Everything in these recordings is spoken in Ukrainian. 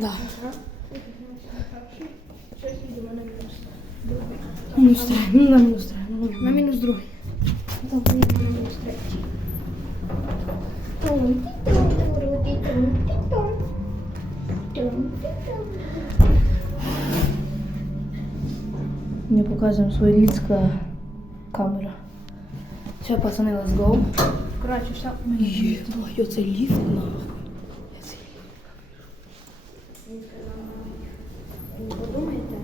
Да. Мінус три. Ну, на мінус три. Ну, На мінус другий. Там поїдемо на мінус третій. Тум, тум, тум, тум, тум. Тум, тум. Не показуємо свою ліцька камера. Все, пацани, let's go. Коротше, все. Єбать, оце ліфт нахуй. Оце ліфт. Не подумайте.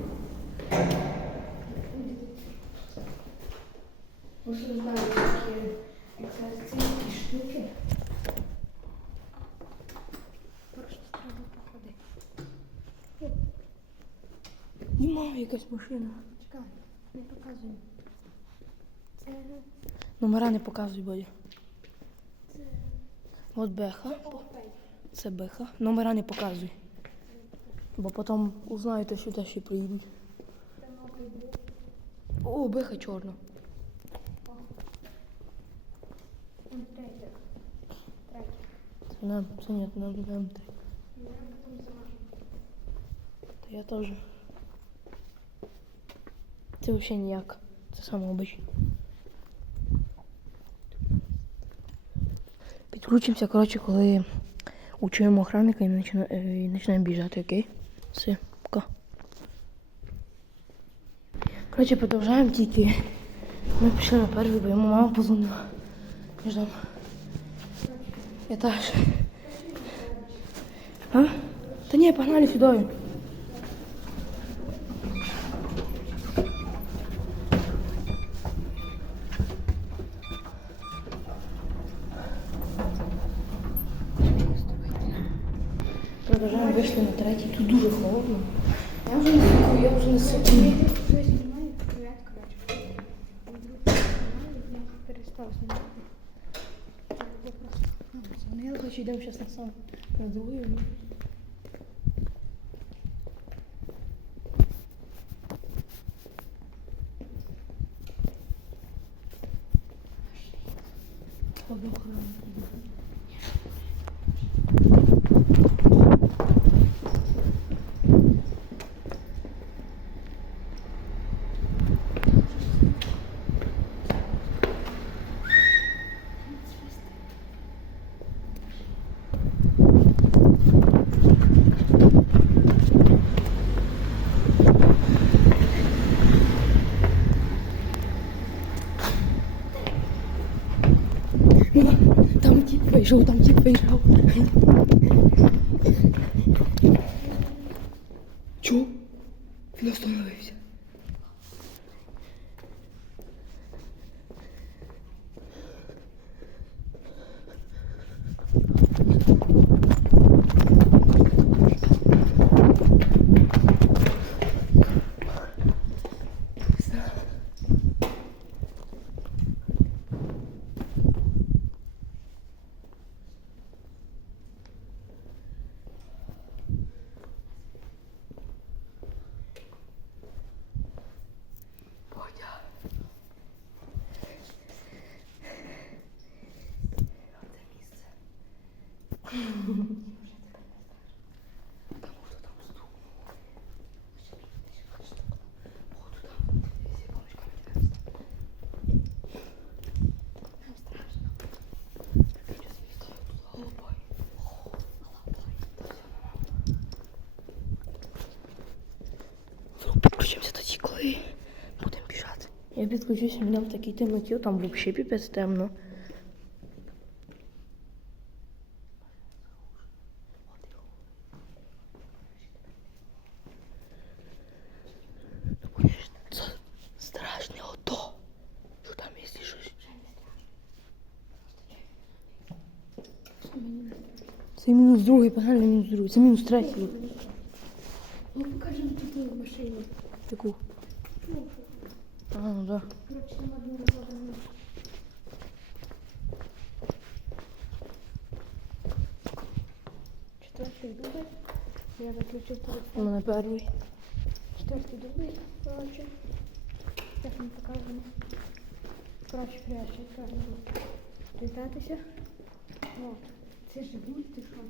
Ви ж знали, які якраз штуки. Просто треба походити. Нема якась машина. Чекай, не показуй. Це, Номера не показуй, Бодя. це, От Беха. Це Беха. Номера не показуй. Бо потім узнаєте, що те ще приїдуть. О, Беха чорна. Це не, це ні, не М3. Я потім замажу. Та я теж. Це взагалі ніяк. Це саме обичне. Підключимося, коротше, коли учуємо охранника і е, починаємо біжати, окей? Все, пока. Коротше, продовжаємо тільки. Ми пішли на перший, бо йому мама позвонила. Ждем. Этаж. А? Та не, погнали сюди. Продовжаємо вийшли на третій. Тут дуже холодно. Я вже не сику, я вже не. Андрюх я просто. Ну, хочу йдемо зараз на сам на другий. ну. Ладно, охрана. Ну, Тип там тип вийшов. Чо? Він остановився. Бодя. Оце місце. Кому хто там стукнув? Походу там. Секундочку, камера Нам страшно. Сейчас я везде тут голубой. Голубой. Да все нормально. Ну, підключимося тоді, коли будемо біжати. Я підключуся, мене в такій темноті, там взагалі піпець темно. Це мінус другий, погано мінус другий. Це мінус третій. Ну, покажемо тут машину. Таку. А, ну да. Коротше, там одну розложено. Четвертий дубль. Я виключив У телефон. мене перший. Четвертий дубль, коротше. Як ми покажемо. Коротше, пряще, правильно. Привітатися. От. Це ж будь ти що?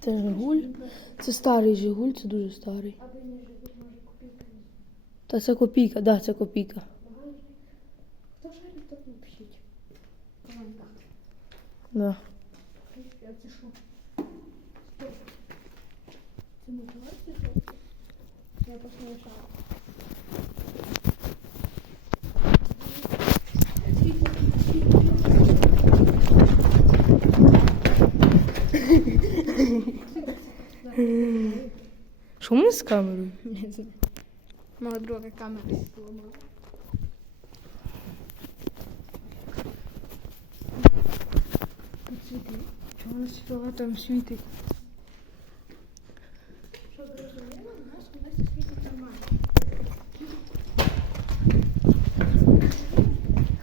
Це Жигуль. Це старий Жигуль, це дуже старий. Аби не живуть, може копійка. Та це копійка, да, це копійка. Хто шарить, так напишіть. Коментар. Да. А це що? Стоп. Це що? Я не з камерою? Не знаю. Мала друга камера зламала. Чого воно світло там світить? Щоб розуміли, у нас у нас світить нормально.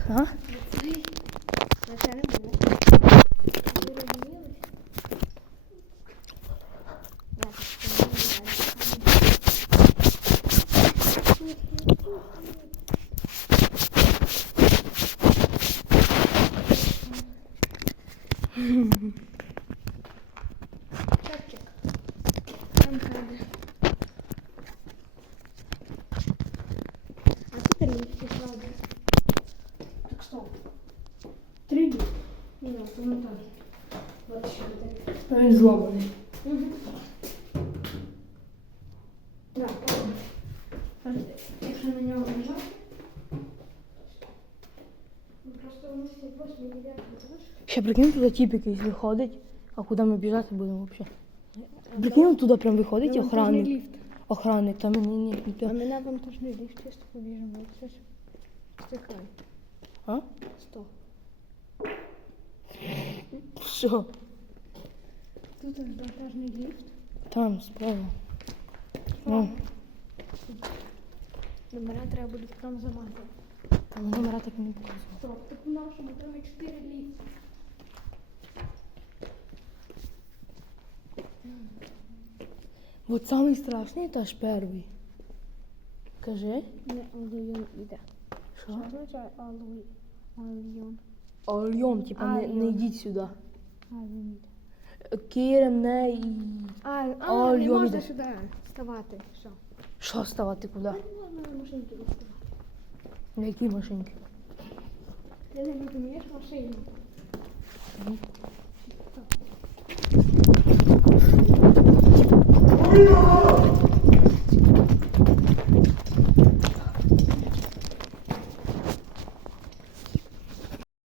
А? На це не було. Ви розуміли? Я так Чапчик. Там кадр. А тут ліфті правда. Так что? Три дня. Нет, он там. Вот еще. один. Він зломаний. Ще прикинь, туди тіп якийсь виходить, а куди ми біжати будемо взагалі? Прикинь, він туди прям виходить охранник. ліфт. Охранник, там ні, ні, ні, А мене вантажний ліфт, чисто побіжимо. Щось стихай. А? Сто. Що? Тут аж вантажний ліфт. Там, справа. Ну, Номера треба буде там замазати. Там номера так і не показує. Стоп, так у нашому там і 4 ліфти. Вот самий страшний етаж перший. Кажи. Не, Аліон іде. Що? Що означає Алуй? Ольйом, типа, не, не Альйом. йдіть сюди. Аліон. Кирем, не і... А, а, не Альйон можна іде. сюди ставати. Все. Що ставати куди? Не можна на машинки доставати. На якій машинці? Ти не розумієш машину?